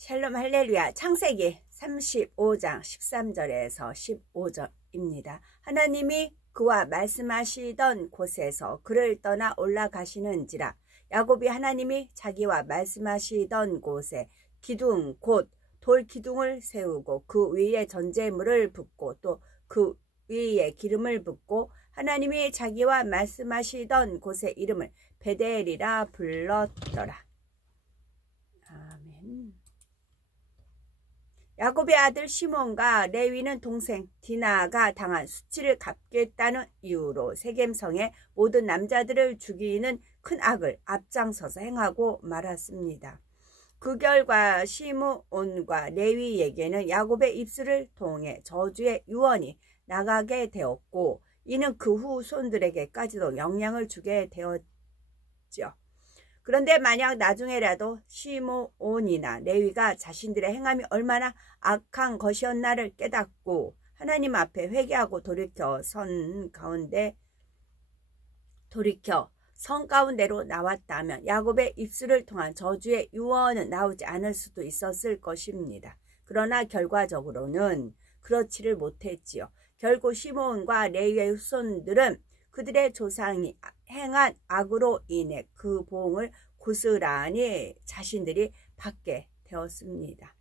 샬롬 할렐루야. 창세기 35장 13절에서 15절입니다. 하나님이 그와 말씀하시던 곳에서 그를 떠나 올라가시는지라. 야곱이 하나님이 자기와 말씀하시던 곳에 기둥 곧 돌기둥을 세우고 그 위에 전제물을 붓고 또 그 위에 기름을 붓고 하나님이 자기와 말씀하시던 곳의 이름을 베델이라 불렀더라. 아멘. 야곱의 아들 시몬과 레위는 동생 디나가 당한 수치를 갚겠다는 이유로 세겜성의 모든 남자들을 죽이는 큰 악을 앞장서서 행하고 말았습니다. 그 결과 시므온과 레위에게는 야곱의 입술을 통해 저주의 유언이 나가게 되었고 이는 그 후손들에게까지도 영향을 주게 되었죠. 그런데 만약 나중에라도 시므온이나 레위가 자신들의 행함이 얼마나 악한 것이었나를 깨닫고 하나님 앞에 회개하고 돌이켜 성 가운데로 나왔다면 야곱의 입술을 통한 저주의 유언은 나오지 않을 수도 있었을 것입니다. 그러나 결과적으로는 그렇지를 못했지요. 결국 시므온과 레위의 후손들은 그들의 조상이 행한 악으로 인해 그 보응을 고스란히 자신들이 받게 되었습니다.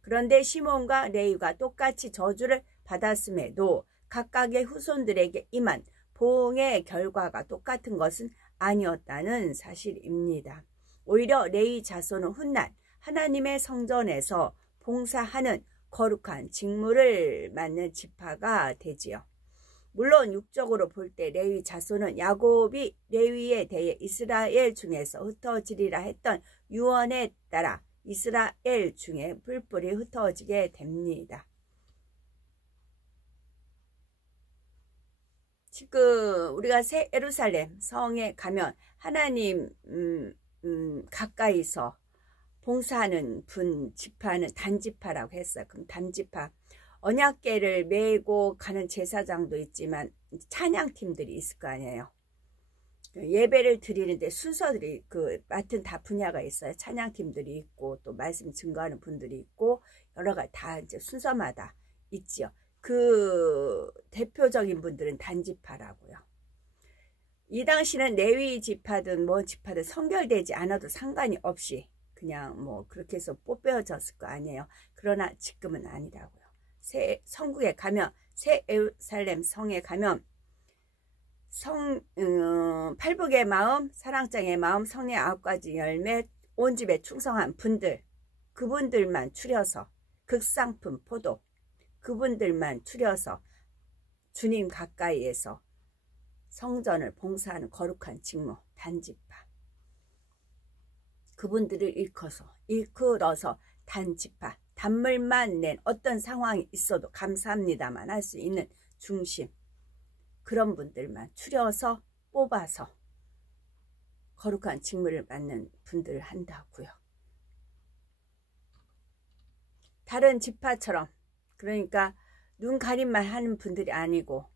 그런데 시몬과 레위가 똑같이 저주를 받았음에도 각각의 후손들에게 임한 보응의 결과가 똑같은 것은 아니었다는 사실입니다. 오히려 레위 자손은 훗날 하나님의 성전에서 봉사하는 거룩한 직무를 맡는 지파가 되지요. 물론 육적으로 볼 때 레위 자손은 야곱이 레위에 대해 이스라엘 중에서 흩어지리라 했던 유언에 따라 이스라엘 중에 뿔뿔이 흩어지게 됩니다. 지금 우리가 새 예루살렘 성에 가면 하나님 가까이서 봉사하는 분 지파는 단지파라고 했어요. 그럼 단지파 언약궤를 메고 가는 제사장도 있지만 찬양팀들이 있을 거 아니에요. 예배를 드리는데 순서들이 맡은 다 분야가 있어요. 찬양팀들이 있고 또 말씀 증거하는 분들이 있고 여러 가지 다 이제 순서마다 있지요. 그 대표적인 분들은 단지파라고요. 이 당시는 레위 지파든 뭐 지파든 성결되지 않아도 상관이 없이 그냥 뭐 그렇게 해서 뽑혀졌을 거 아니에요. 그러나 지금은 아니라고요. 새 성국에 가면 새 예루살렘 성에 가면 팔복의 마음, 사랑장의 마음, 성의 9가지 열매, 온 집에 충성한 분들, 그분들만 추려서 극상품 포도, 그분들만 추려서 주님 가까이에서 성전을 봉사하는 거룩한 직무, 단지파. 그분들을 일컬어서 단지파, 단물만 낸 어떤 상황이 있어도 감사합니다만 할 수 있는 중심, 그런 분들만 추려서 뽑아서 거룩한 직무를 맡는 분들을 한다고요. 다른 지파처럼 그러니까 눈 가림만 하는 분들이 아니고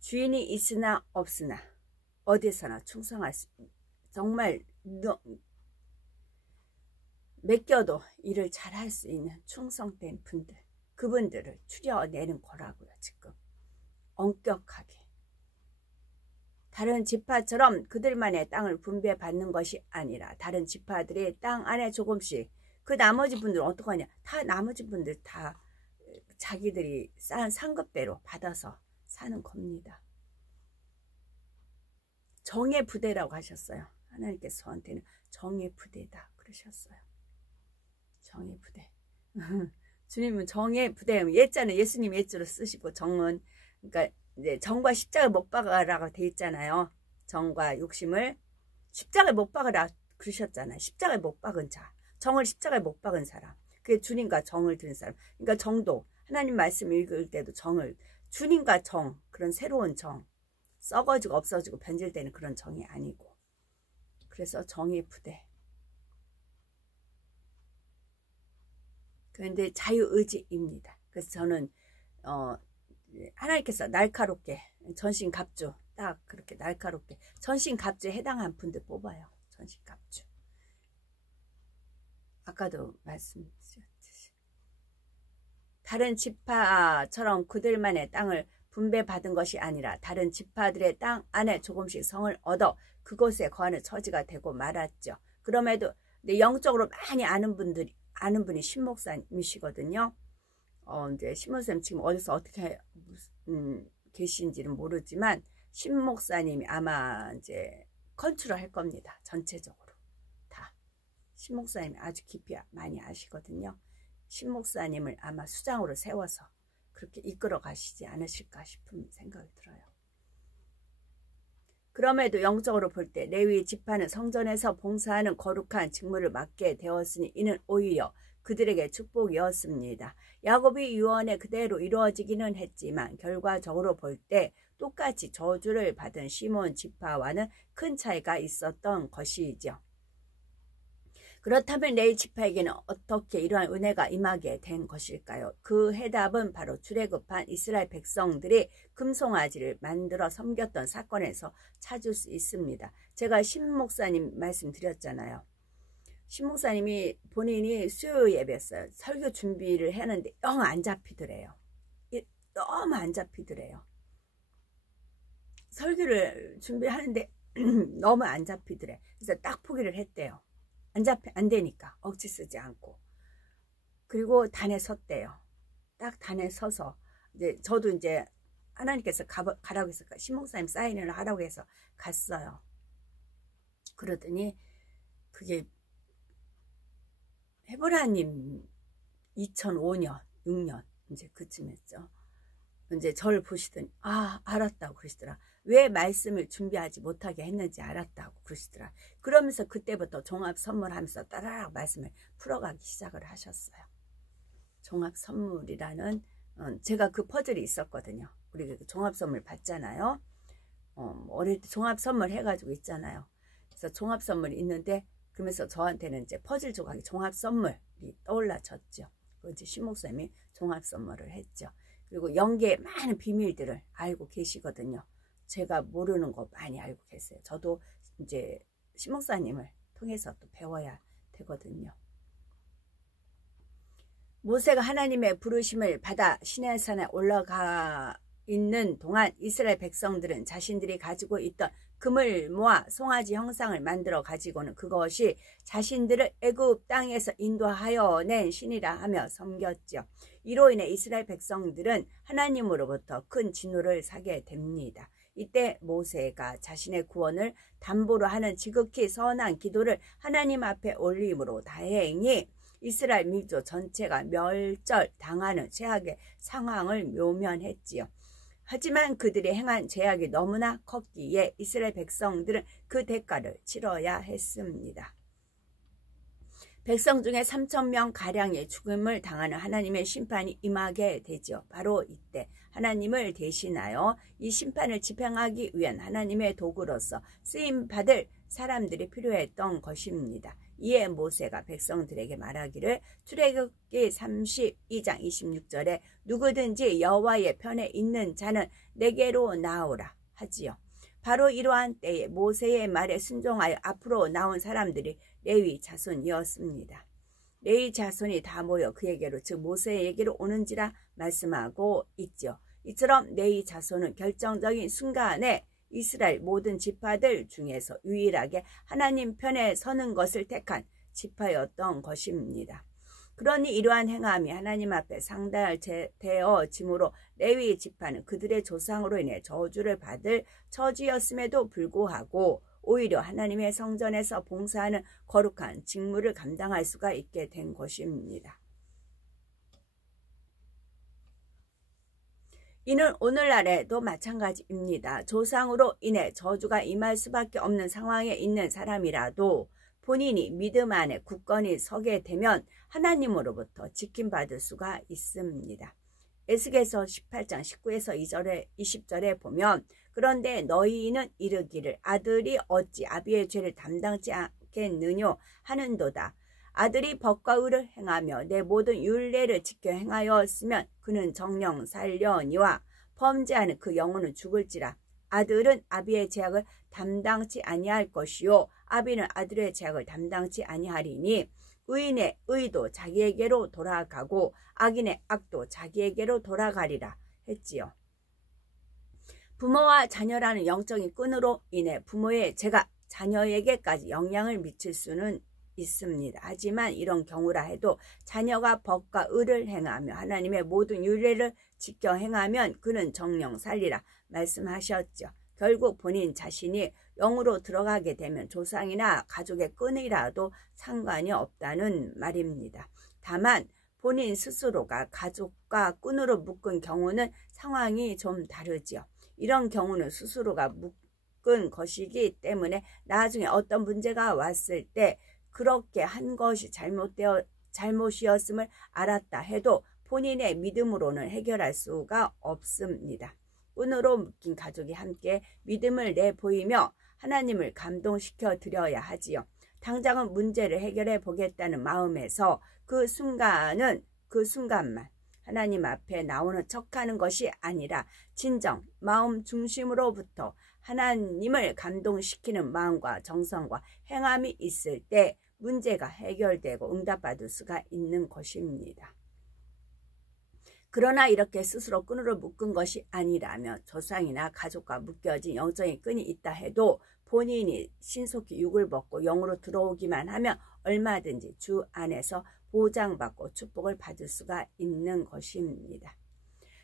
주인이 있으나 없으나 어디서나 충성할 수, 정말 맡겨도 일을 잘할 수 있는 충성된 분들, 그분들을 추려내는 거라고요. 지금 엄격하게 다른 지파처럼 그들만의 땅을 분배받는 것이 아니라 다른 지파들의 땅 안에 조금씩, 그 나머지 분들은 어떡하냐, 다 나머지 분들 다 자기들이 쌓은 상급대로 받아서 사는 겁니다. 정의 부대라고 하셨어요. 하나님께서 저한테는 정의 부대다 그러셨어요. 정의 부대. 주님은 정의 부대, 예자는 예수님 예자로 쓰시고 정은 그러니까 이제 정과 십자가를 못 박으라고 돼 있잖아요. 정과 욕심을 십자가에 못 박으라 그러셨잖아요. 십자가에 못 박은 자, 정을 십자가에 못 박은 사람, 그게 주님과 정을 들은 사람. 그러니까 정도, 하나님 말씀 읽을 때도 정을, 주님과 정, 그런 새로운 정, 썩어지고 없어지고 변질되는 그런 정이 아니고, 그래서 정의 부대. 그런데 자유의지입니다. 그래서 저는 하나님께서 날카롭게 전신갑주, 딱 그렇게 날카롭게 전신갑주에 해당한 분들 뽑아요. 전신갑주. 아까도 말씀드렸듯이 다른 지파처럼 그들만의 땅을 분배받은 것이 아니라 다른 지파들의 땅 안에 조금씩 성을 얻어 그곳에 거하는 처지가 되고 말았죠. 그럼에도 영적으로 많이 아는 분이 신목사님이시거든요. 이제 신목사님 지금 어디서 어떻게 계신지는 모르지만 신목사님이 아마 이제 컨트롤할 겁니다. 전체적으로 다 신목사님이 아주 깊이 많이 아시거든요. 신목사님을 아마 수장으로 세워서 그렇게 이끌어 가시지 않으실까 싶은 생각이 들어요. 그럼에도 영적으로 볼 때 레위 지파는 성전에서 봉사하는 거룩한 직무를 맡게 되었으니 이는 오히려 그들에게 축복이었습니다. 야곱이 유언에 그대로 이루어지기는 했지만 결과적으로 볼 때 똑같이 저주를 받은 시몬 지파와는 큰 차이가 있었던 것이죠. 그렇다면 레위 지파에게는 어떻게 이러한 은혜가 임하게 된 것일까요? 그 해답은 바로 출애굽한 이스라엘 백성들이 금송아지를 만들어 섬겼던 사건에서 찾을 수 있습니다. 제가 신목사님 말씀드렸잖아요. 신목사님이 본인이 수요 예배였어요. 설교 준비를 했는데 영 안 잡히더래요. 너무 안 잡히더래요. 설교를 준비하는데 너무 안 잡히더래. 그래서 딱 포기를 했대요. 안 되니까 억지 쓰지 않고. 그리고 단에 섰대요. 딱 단에 서서 이제 저도 이제 하나님께서 가라고 해서 신목사님 사인을 하라고 해서 갔어요. 그러더니 그게 헤브라님 2005년 6년 이제 그쯤했죠. 이제 저를 보시더니 알았다고 그러시더라. 왜 말씀을 준비하지 못하게 했는지 알았다고 그러시더라. 그러면서 그때부터 종합 선물하면서 따라락 말씀을 풀어가기 시작을 하셨어요. 종합 선물이라는 제가 그 퍼즐이 있었거든요. 우리 종합 선물 받잖아요. 어릴 때 종합 선물 해가지고 있잖아요. 그래서 종합 선물이 있는데 그러면서 저한테는 이제 퍼즐 조각이 종합 선물이 떠올라졌죠. 이제 신목사님이 종합 선물을 했죠. 그리고 영계의 많은 비밀들을 알고 계시거든요. 제가 모르는 거 많이 알고 계세요. 저도 이제 신목사님을 통해서 또 배워야 되거든요. 모세가 하나님의 부르심을 받아 시내산에 올라가 있는 동안 이스라엘 백성들은 자신들이 가지고 있던 금을 모아 송아지 형상을 만들어 가지고는 그것이 자신들을 애굽 땅에서 인도하여 낸 신이라 하며 섬겼죠. 이로 인해 이스라엘 백성들은 하나님으로부터 큰 진노를 사게 됩니다. 이때 모세가 자신의 구원을 담보로 하는 지극히 선한 기도를 하나님 앞에 올림으로 다행히 이스라엘 민족 전체가 멸절당하는 최악의 상황을 묘면했지요. 하지만 그들이 행한 죄악이 너무나 컸기에 이스라엘 백성들은 그 대가를 치러야 했습니다. 백성 중에 3,000명가량의 죽음을 당하는 하나님의 심판이 임하게 되죠. 바로 이때 하나님을 대신하여 이 심판을 집행하기 위한 하나님의 도구로서 쓰임받을 사람들이 필요했던 것입니다. 이에 모세가 백성들에게 말하기를 출애굽기 32장 26절에 누구든지 여호와의 편에 있는 자는 내게로 나오라 하지요. 바로 이러한 때에 모세의 말에 순종하여 앞으로 나온 사람들이 레위 자손이었습니다. 레위 자손이 다 모여 그에게로 즉 모세에게로 오는지라 말씀하고 있죠. 이처럼 레위 자손은 결정적인 순간에 이스라엘 모든 지파들 중에서 유일하게 하나님 편에 서는 것을 택한 지파였던 것입니다. 그러니 이러한 행함이 하나님 앞에 상달되어짐으로 레위 지파는 그들의 조상으로 인해 저주를 받을 처지였음에도 불구하고 오히려 하나님의 성전에서 봉사하는 거룩한 직무를 감당할 수가 있게 된 것입니다. 이는 오늘날에도 마찬가지입니다. 조상으로 인해 저주가 임할 수밖에 없는 상황에 있는 사람이라도 본인이 믿음 안에 굳건히 서게 되면 하나님으로부터 지킴받을 수가 있습니다. 에스겔서 18장 19에서 2절에 20절에 보면 그런데 너희는 이르기를 아들이 어찌 아비의 죄를 담당치 않겠느뇨 하는도다. 아들이 법과 의를 행하며 내 모든 율례를 지켜 행하였으면 그는 정령 살려니와 범죄하는 그 영혼은 죽을지라. 아들은 아비의 죄악을 담당치 아니할 것이요 아비는 아들의 죄악을 담당치 아니하리니 의인의 의도 자기에게로 돌아가고 악인의 악도 자기에게로 돌아가리라 했지요. 부모와 자녀라는 영적인 끈으로 인해 부모의 죄가 자녀에게까지 영향을 미칠 수는 있습니다. 하지만 이런 경우라 해도 자녀가 법과 의를 행하며 하나님의 모든 율례를 지켜 행하면 그는 정령 살리라 말씀하셨죠. 결국 본인 자신이 영으로 들어가게 되면 조상이나 가족의 끈이라도 상관이 없다는 말입니다. 다만 본인 스스로가 가족과 끈으로 묶은 경우는 상황이 좀 다르지요. 이런 경우는 스스로가 묶은 것이기 때문에 나중에 어떤 문제가 왔을 때 그렇게 한 것이 잘못이었음을 알았다 해도 본인의 믿음으로는 해결할 수가 없습니다. 끈으로 묶인 가족이 함께 믿음을 내보이며 하나님을 감동시켜 드려야 하지요. 당장은 문제를 해결해 보겠다는 마음에서 그 순간만 하나님 앞에 나오는 척하는 것이 아니라 진정 마음 중심으로부터 하나님을 감동시키는 마음과 정성과 행함이 있을 때 문제가 해결되고 응답받을 수가 있는 것입니다. 그러나 이렇게 스스로 끈으로 묶은 것이 아니라면 조상이나 가족과 묶여진 영적인 끈이 있다 해도 본인이 신속히 육을 벗고 영으로 들어오기만 하면 얼마든지 주 안에서 보장받고 축복을 받을 수가 있는 것입니다.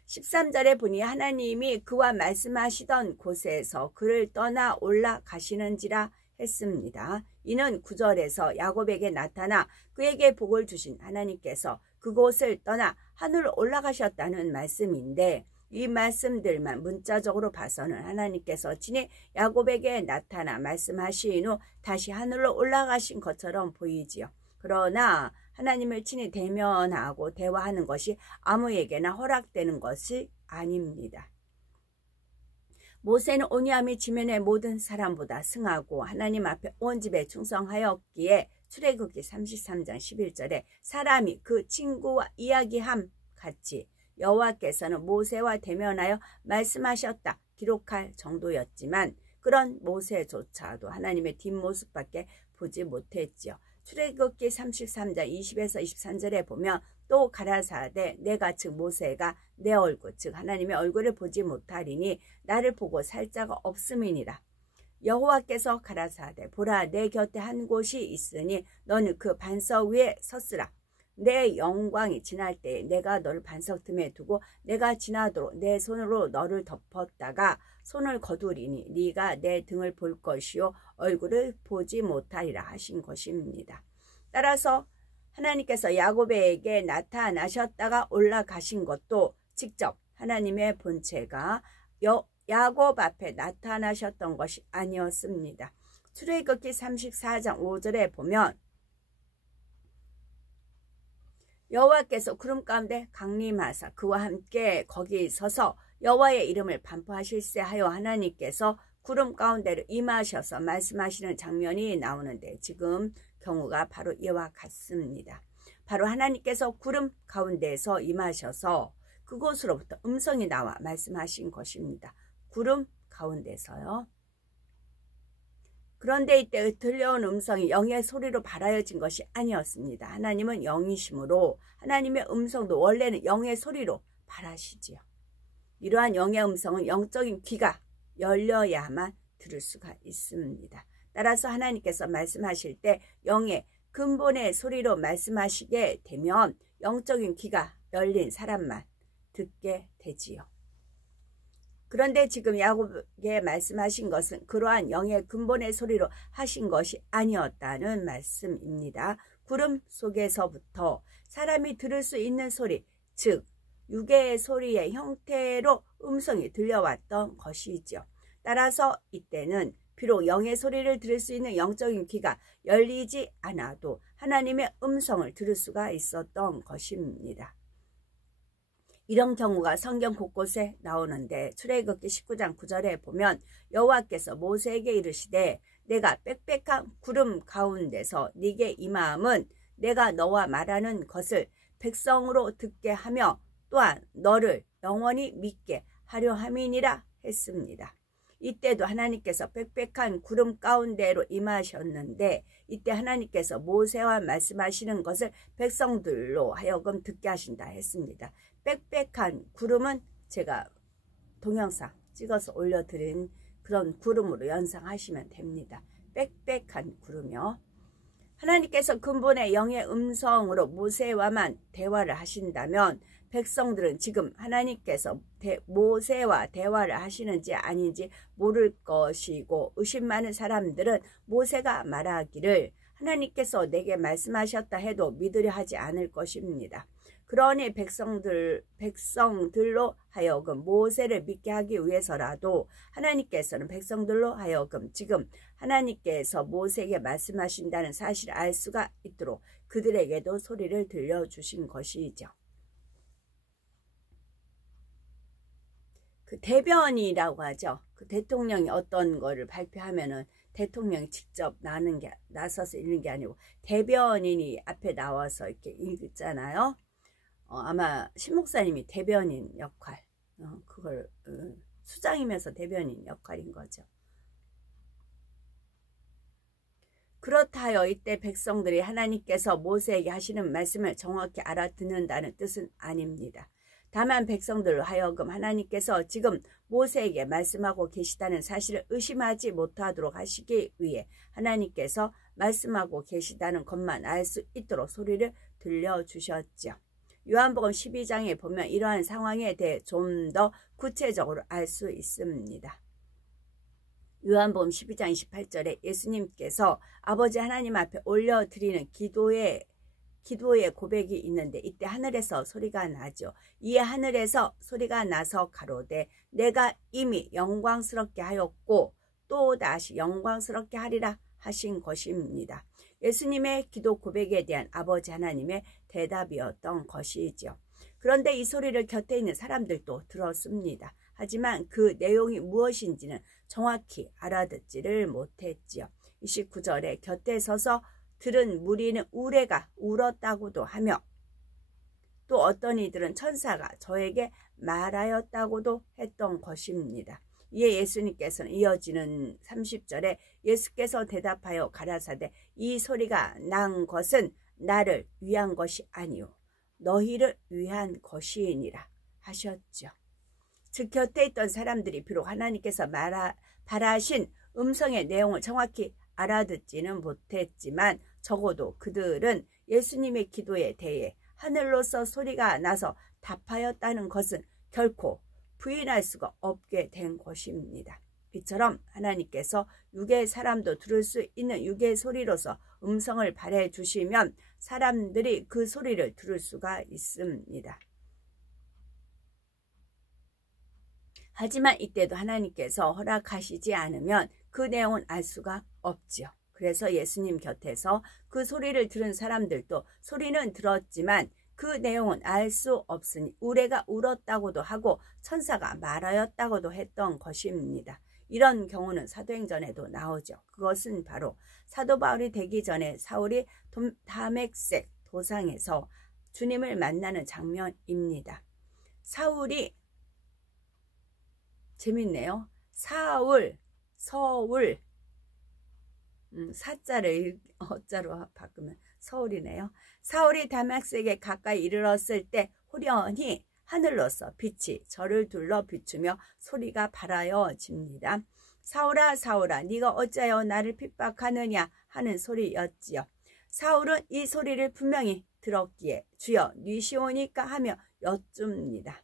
13절에 보니 하나님이 그와 말씀하시던 곳에서 그를 떠나 올라가시는지라 했습니다. 이는 9절에서 야곱에게 나타나 그에게 복을 주신 하나님께서 그곳을 떠나 하늘로 올라가셨다는 말씀인데 이 말씀들만 문자적으로 봐서는 하나님께서 친히 야곱에게 나타나 말씀하신 후 다시 하늘로 올라가신 것처럼 보이지요. 그러나 하나님을 친히 대면하고 대화하는 것이 아무에게나 허락되는 것이 아닙니다. 모세는 온유함이 지면의 모든 사람보다 승하고 하나님 앞에 온 집에 충성하였기에 출애굽기 33장 11절에 사람이 그 친구와 이야기함 같이 여호와께서는 모세와 대면하여 말씀하셨다 기록할 정도였지만 그런 모세조차도 하나님의 뒷모습밖에 보지 못했지요. 출애굽기 33장 20에서 23절에 보면 또 가라사대 내가 즉 모세가 내 얼굴 즉 하나님의 얼굴을 보지 못하리니 나를 보고 살자가 없음이니라. 여호와께서 가라사대 보라 내 곁에 한 곳이 있으니 너는 그 반석 위에 섰으라. 내 영광이 지날 때에 내가 너를 반석 틈에 두고 내가 지나도록 내 손으로 너를 덮었다가 손을 거두리니 네가 내 등을 볼 것이요 얼굴을 보지 못하리라 하신 것입니다. 따라서 하나님께서 야곱에게 나타나셨다가 올라가신 것도 직접 하나님의 본체가 야곱 앞에 나타나셨던 것이 아니었습니다. 출애굽기 34장 5절에 보면 여호와께서 구름 가운데 강림하사 그와 함께 거기 서서 여호와의 이름을 반포하실세 하여 하나님께서 구름 가운데로 임하셔서 말씀하시는 장면이 나오는데 지금 경우가 바로 이와 같습니다. 바로 하나님께서 구름 가운데에서 임하셔서 그곳으로부터 음성이 나와 말씀하신 것입니다. 구름 가운데서요. 그런데 이때 들려온 음성이 영의 소리로 발하여진 것이 아니었습니다. 하나님은 영이시므로 하나님의 음성도 원래는 영의 소리로 발하시지요. 이러한 영의 음성은 영적인 귀가 열려야만 들을 수가 있습니다. 따라서 하나님께서 말씀하실 때 영의 근본의 소리로 말씀하시게 되면 영적인 귀가 열린 사람만 듣게 되지요. 그런데 지금 야곱에게 말씀하신 것은 그러한 영의 근본의 소리로 하신 것이 아니었다는 말씀입니다. 구름 속에서부터 사람이 들을 수 있는 소리, 즉 육의 소리의 형태로 음성이 들려왔던 것이죠. 따라서 이때는 비록 영의 소리를 들을 수 있는 영적인 귀가 열리지 않아도 하나님의 음성을 들을 수가 있었던 것입니다. 이런 경우가 성경 곳곳에 나오는데 출애굽기 19장 9절에 보면 여호와께서 모세에게 이르시되 내가 빽빽한 구름 가운데서 네게 임함은 내가 너와 말하는 것을 백성으로 듣게 하며 또한 너를 영원히 믿게 하려 함이니라 했습니다. 이때도 하나님께서 빽빽한 구름 가운데로 임하셨는데 이때 하나님께서 모세와 말씀하시는 것을 백성들로 하여금 듣게 하신다 했습니다. 빽빽한 구름은 제가 동영상 찍어서 올려드린 그런 구름으로 연상하시면 됩니다. 빽빽한 구름이요. 하나님께서 근본의 영의 음성으로 모세와만 대화를 하신다면 백성들은 지금 하나님께서 모세와 대화를 하시는지 아닌지 모를 것이고, 의심 많은 사람들은 모세가 말하기를 하나님께서 내게 말씀하셨다 해도 믿으려 하지 않을 것입니다. 그러니 백성들로 하여금 모세를 믿게 하기 위해서라도 하나님께서는 백성들로 하여금 지금 하나님께서 모세에게 말씀하신다는 사실을 알 수가 있도록 그들에게도 소리를 들려주신 것이죠. 그 대변이라고 하죠. 그 대통령이 어떤 거를 발표하면은 대통령이 직접 나서서 읽는 게 아니고 대변인이 앞에 나와서 이렇게 읽잖아요. 아마 신목사님이 대변인 역할, 그걸 수장이면서 대변인 역할인 거죠. 그렇다여 이때 백성들이 하나님께서 모세에게 하시는 말씀을 정확히 알아듣는다는 뜻은 아닙니다. 다만 백성들로 하여금 하나님께서 지금 모세에게 말씀하고 계시다는 사실을 의심하지 못하도록 하시기 위해 하나님께서 말씀하고 계시다는 것만 알 수 있도록 소리를 들려주셨죠. 요한복음 12장에 보면 이러한 상황에 대해 좀 더 구체적으로 알 수 있습니다. 요한복음 12장 28절에 예수님께서 아버지 하나님 앞에 올려드리는 기도의 고백이 있는데 이때 하늘에서 소리가 나죠. 이에 하늘에서 소리가 나서 가로되 내가 이미 영광스럽게 하였고 또다시 영광스럽게 하리라 하신 것입니다. 예수님의 기도 고백에 대한 아버지 하나님의 대답이었던 것이죠. 그런데 이 소리를 곁에 있는 사람들도 들었습니다. 하지만 그 내용이 무엇인지는 정확히 알아듣지를 못했지요. 29절에 곁에 서서 들은 무리는 우레가 울었다고도 하며 또 어떤 이들은 천사가 저에게 말하였다고도 했던 것입니다. 이에 예수님께서는 이어지는 30절에 예수께서 대답하여 가라사대 이 소리가 난 것은 나를 위한 것이 아니요 너희를 위한 것이니라 하셨죠. 즉 곁에 있던 사람들이 비록 하나님께서 바라신 음성의 내용을 정확히 알아듣지는 못했지만 적어도 그들은 예수님의 기도에 대해 하늘로서 소리가 나서 답하였다는 것은 결코 부인할 수가 없게 된 것입니다. 이처럼 하나님께서 육의 사람도 들을 수 있는 육의 소리로서 음성을 발해 주시면 사람들이 그 소리를 들을 수가 있습니다. 하지만 이때도 하나님께서 허락하시지 않으면 그 내용은 알 수가 없지요. 그래서 예수님 곁에서 그 소리를 들은 사람들도 소리는 들었지만 그 내용은 알 수 없으니 우레가 울었다고도 하고 천사가 말하였다고도 했던 것입니다. 이런 경우는 사도행전에도 나오죠. 그것은 바로 사도 바울이 되기 전에 사울이 다메섹 도상에서 주님을 만나는 장면입니다. 사울이 재밌네요. 서울 사자를 어자로 바꾸면 서울이네요. 사울이 다메섹에 가까이 이르렀을 때 호련히 하늘로서 빛이 저를 둘러 비추며 소리가 발하여집니다. 사울아 사울아 네가 어찌하여 나를 핍박하느냐 하는 소리였지요. 사울은 이 소리를 분명히 들었기에 주여 니시오니까 하며 여쭙니다.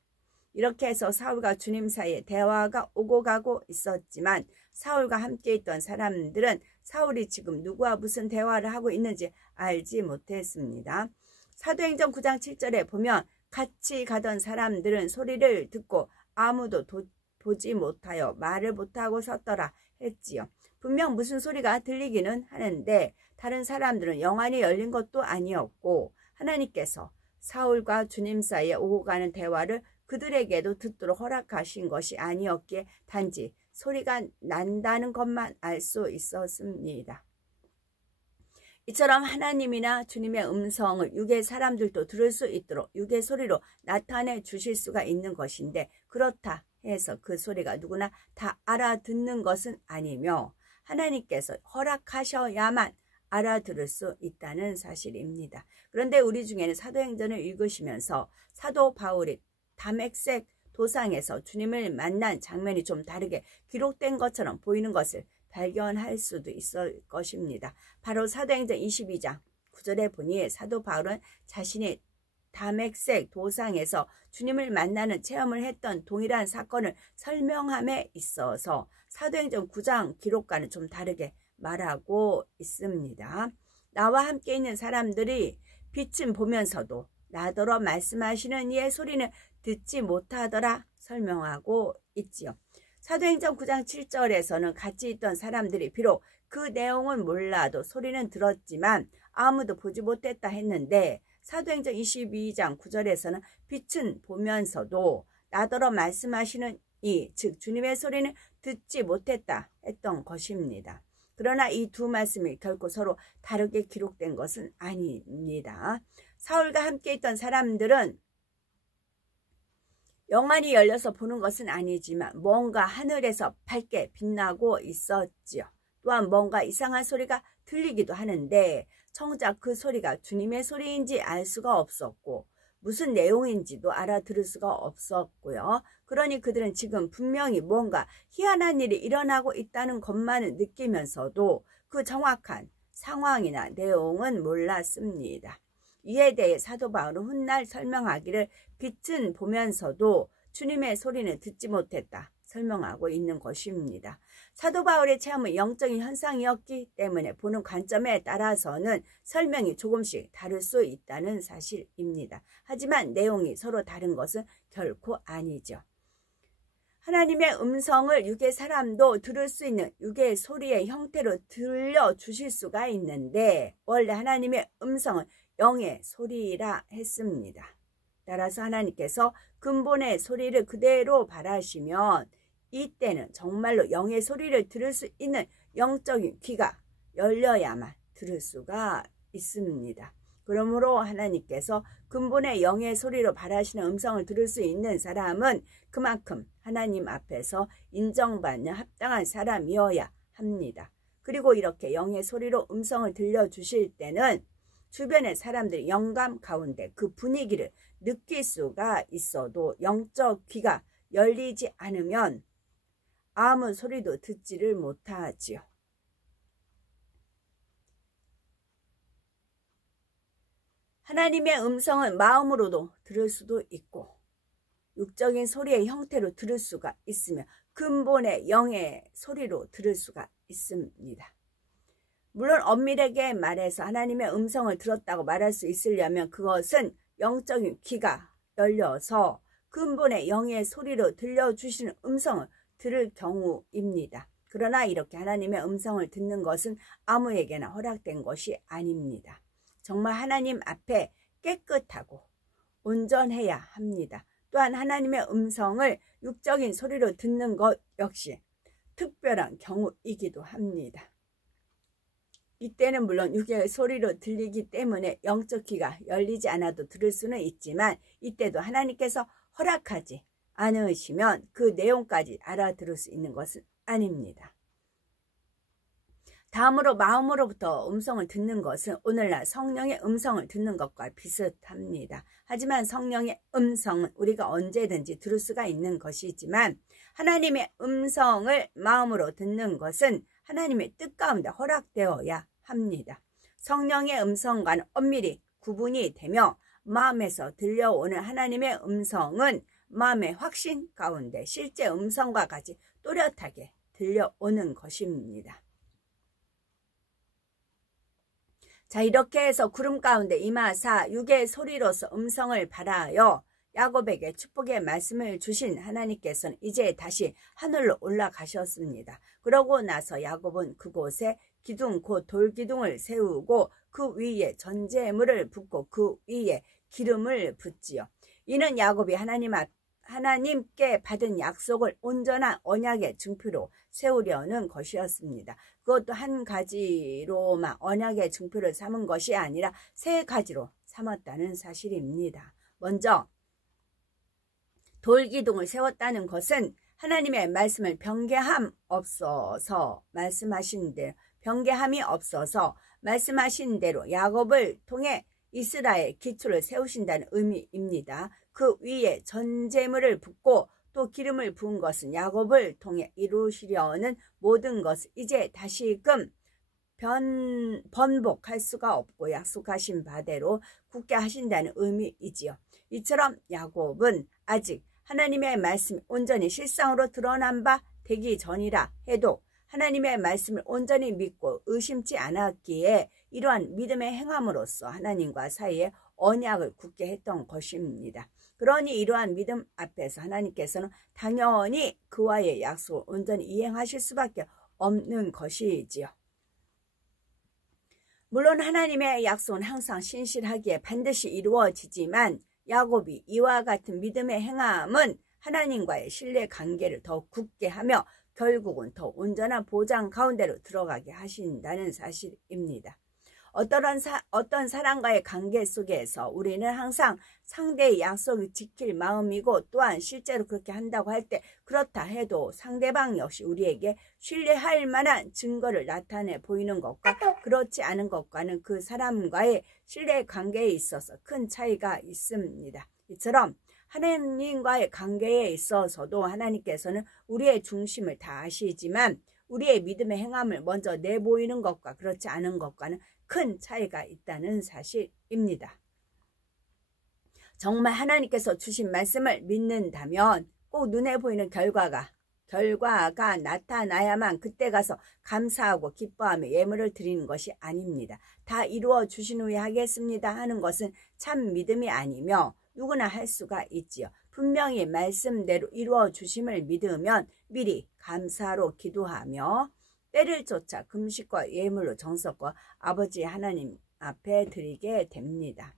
이렇게 해서 사울과 주님 사이에 대화가 오고 가고 있었지만 사울과 함께 있던 사람들은 사울이 지금 누구와 무슨 대화를 하고 있는지 알지 못했습니다. 사도행전 9장 7절에 보면 같이 가던 사람들은 소리를 듣고 아무도 보지 못하여 말을 못하고 섰더라 했지요. 분명 무슨 소리가 들리기는 하는데 다른 사람들은 영안이 열린 것도 아니었고 하나님께서 사울과 주님 사이에 오고 가는 대화를 그들에게도 듣도록 허락하신 것이 아니었기에 단지 소리가 난다는 것만 알 수 있었습니다. 이처럼 하나님이나 주님의 음성을 육의 사람들도 들을 수 있도록 육의 소리로 나타내 주실 수가 있는 것인데, 그렇다 해서 그 소리가 누구나 다 알아듣는 것은 아니며 하나님께서 허락하셔야만 알아들을 수 있다는 사실입니다. 그런데 우리 중에는 사도행전을 읽으시면서 사도 바울이 다메섹 도상에서 주님을 만난 장면이 좀 다르게 기록된 것처럼 보이는 것을 발견할 수도 있을 것입니다. 바로 사도행전 22장 9절에 보니 사도 바울은 자신이 다메섹 도상에서 주님을 만나는 체험을 했던 동일한 사건을 설명함에 있어서 사도행전 9장 기록과는 좀 다르게 말하고 있습니다. 나와 함께 있는 사람들이 빛은 보면서도 나더러 말씀하시는 이의 소리는 듣지 못하더라 설명하고 있지요. 사도행전 9장 7절에서는 같이 있던 사람들이 비록 그 내용은 몰라도 소리는 들었지만 아무도 보지 못했다 했는데, 사도행전 22장 9절에서는 빛은 보면서도 나더러 말씀하시는 이, 즉 주님의 소리는 듣지 못했다 했던 것입니다. 그러나 이 두 말씀이 결코 서로 다르게 기록된 것은 아닙니다. 사울과 함께 있던 사람들은 영안이 열려서 보는 것은 아니지만 뭔가 하늘에서 밝게 빛나고 있었지요. 또한 뭔가 이상한 소리가 들리기도 하는데 정작 그 소리가 주님의 소리인지 알 수가 없었고 무슨 내용인지도 알아들을 수가 없었고요. 그러니 그들은 지금 분명히 뭔가 희한한 일이 일어나고 있다는 것만을 느끼면서도 그 정확한 상황이나 내용은 몰랐습니다. 이에 대해 사도 바울은 훗날 설명하기를 빛은 보면서도 주님의 소리는 듣지 못했다 설명하고 있는 것입니다. 사도 바울의 체험은 영적인 현상이었기 때문에 보는 관점에 따라서는 설명이 조금씩 다를 수 있다는 사실입니다. 하지만 내용이 서로 다른 것은 결코 아니죠. 하나님의 음성을 육의 사람도 들을 수 있는 육의 소리의 형태로 들려주실 수가 있는데, 원래 하나님의 음성은 영의 소리라 했습니다. 따라서 하나님께서 근본의 소리를 그대로 바라시면 이때는 정말로 영의 소리를 들을 수 있는 영적인 귀가 열려야만 들을 수가 있습니다. 그러므로 하나님께서 근본의 영의 소리로 바라시는 음성을 들을 수 있는 사람은 그만큼 하나님 앞에서 인정받는 합당한 사람이어야 합니다. 그리고 이렇게 영의 소리로 음성을 들려주실 때는 주변의 사람들이 영감 가운데 그 분위기를 느낄 수가 있어도 영적 귀가 열리지 않으면 아무 소리도 듣지를 못하지요. 하나님의 음성은 마음으로도 들을 수도 있고 육적인 소리의 형태로 들을 수가 있으며 근본의 영의 소리로 들을 수가 있습니다. 물론 엄밀하게 말해서 하나님의 음성을 들었다고 말할 수 있으려면 그것은 영적인 귀가 열려서 근본의 영의 소리로 들려주시는 음성을 들을 경우입니다. 그러나 이렇게 하나님의 음성을 듣는 것은 아무에게나 허락된 것이 아닙니다. 정말 하나님 앞에 깨끗하고 온전해야 합니다. 또한 하나님의 음성을 육적인 소리로 듣는 것 역시 특별한 경우이기도 합니다. 이때는 물론 육의 소리로 들리기 때문에 영적 귀가 열리지 않아도 들을 수는 있지만 이때도 하나님께서 허락하지 않으시면 그 내용까지 알아들을 수 있는 것은 아닙니다. 다음으로 마음으로부터 음성을 듣는 것은 오늘날 성령의 음성을 듣는 것과 비슷합니다. 하지만 성령의 음성은 우리가 언제든지 들을 수가 있는 것이지만 하나님의 음성을 마음으로 듣는 것은 하나님의 뜻 가운데 허락되어야 합니다. 성령의 음성과는 엄밀히 구분이 되며 마음에서 들려오는 하나님의 음성은 마음의 확신 가운데 실제 음성과 같이 또렷하게 들려오는 것입니다. 자, 이렇게 해서 구름 가운데 임하사 육의 소리로서 음성을 발하여 야곱에게 축복의 말씀을 주신 하나님께서는 이제 다시 하늘로 올라가셨습니다. 그러고 나서 야곱은 그곳에 기둥 곧 돌기둥을 세우고 그 위에 전제물을 붓고 그 위에 기름을 붓지요. 이는 야곱이 하나님 앞 하나님께 받은 약속을 온전한 언약의 증표로 세우려는 것이었습니다. 그것도 한 가지로만 언약의 증표를 삼은 것이 아니라 세 가지로 삼았다는 사실입니다. 먼저 돌기둥을 세웠다는 것은 하나님의 말씀을 변개함이 없어서 말씀하신 대로 야곱을 통해 이스라엘 기초를 세우신다는 의미입니다. 그 위에 전제물을 붓고 또 기름을 부은 것은 야곱을 통해 이루시려는 모든 것을 이제 다시금 번복할 수가 없고 약속하신 바대로 굳게 하신다는 의미이지요. 이처럼 야곱은 아직 하나님의 말씀이 온전히 실상으로 드러난 바 되기 전이라 해도 하나님의 말씀을 온전히 믿고 의심치 않았기에 이러한 믿음의 행함으로써 하나님과 사이에 언약을 굳게 했던 것입니다. 그러니 이러한 믿음 앞에서 하나님께서는 당연히 그와의 약속을 온전히 이행하실 수밖에 없는 것이지요. 물론 하나님의 약속은 항상 신실하기에 반드시 이루어지지만 야곱이 이와 같은 믿음의 행함은 하나님과의 신뢰관계를 더 굳게 하며 결국은 더 온전한 보장 가운데로 들어가게 하신다는 사실입니다. 어떤 사람과의 관계 속에서 우리는 항상 상대의 약속을 지킬 마음이고 또한 실제로 그렇게 한다고 할 때 그렇다 해도 상대방 역시 우리에게 신뢰할 만한 증거를 나타내 보이는 것과 그렇지 않은 것과는 그 사람과의 신뢰 관계에 있어서 큰 차이가 있습니다. 이처럼 하나님과의 관계에 있어서도 하나님께서는 우리의 중심을 다 아시지만 우리의 믿음의 행함을 먼저 내보이는 것과 그렇지 않은 것과는 큰 차이가 있다는 사실입니다. 정말 하나님께서 주신 말씀을 믿는다면 꼭 눈에 보이는 결과가 나타나야만 그때 가서 감사하고 기뻐하며 예물을 드리는 것이 아닙니다. 다 이루어 주신 후에 하겠습니다 하는 것은 참 믿음이 아니며 누구나 할 수가 있지요. 분명히 말씀대로 이루어 주심을 믿으면 미리 감사로 기도하며 때를 쫓아 금식과 예물로 정성껏 아버지 하나님 앞에 드리게 됩니다.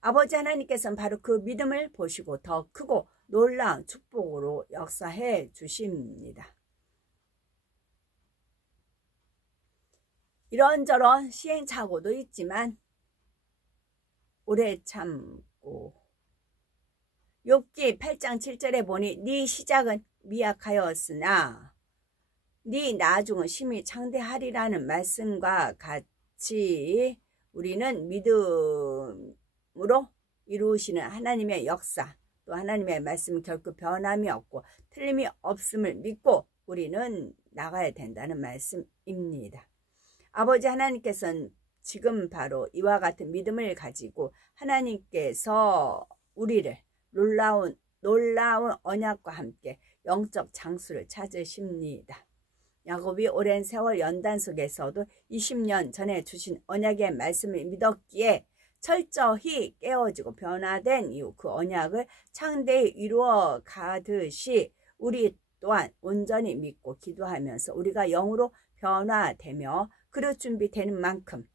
아버지 하나님께서는 바로 그 믿음을 보시고 더 크고 놀라운 축복으로 역사해 주십니다. 이런저런 시행착오도 있지만 오래 참고 욥기 8장 7절에 보니 네 시작은 미약하였으나 네 나중은 심히 창대하리라는 말씀과 같이 우리는 믿음으로 이루시는 하나님의 역사 또 하나님의 말씀은 결코 변함이 없고 틀림이 없음을 믿고 우리는 나가야 된다는 말씀입니다. 아버지 하나님께서는 지금 바로 이와 같은 믿음을 가지고 하나님께서 우리를 놀라운 언약과 함께 영적 장수를 찾으십니다. 야곱이 오랜 세월 연단 속에서도 20년 전에 주신 언약의 말씀을 믿었기에 철저히 깨어지고 변화된 이후 그 언약을 창대히 이루어 가듯이 우리 또한 온전히 믿고 기도하면서 우리가 영으로 변화되며 그릇 준비되는 만큼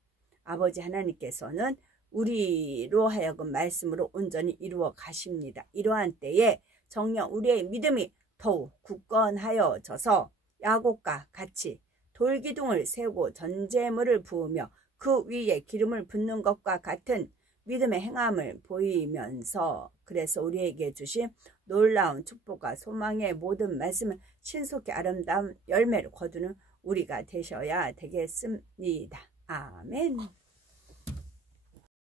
아버지 하나님께서는 우리로 하여금 말씀으로 온전히 이루어 가십니다. 이러한 때에 정녕 우리의 믿음이 더욱 굳건하여져서 야곱과 같이 돌기둥을 세우고 전제물을 부으며 그 위에 기름을 붓는 것과 같은 믿음의 행함을 보이면서 그래서 우리에게 주신 놀라운 축복과 소망의 모든 말씀을 신속히 아름다운 열매를 거두는 우리가 되셔야 되겠습니다. 아멘.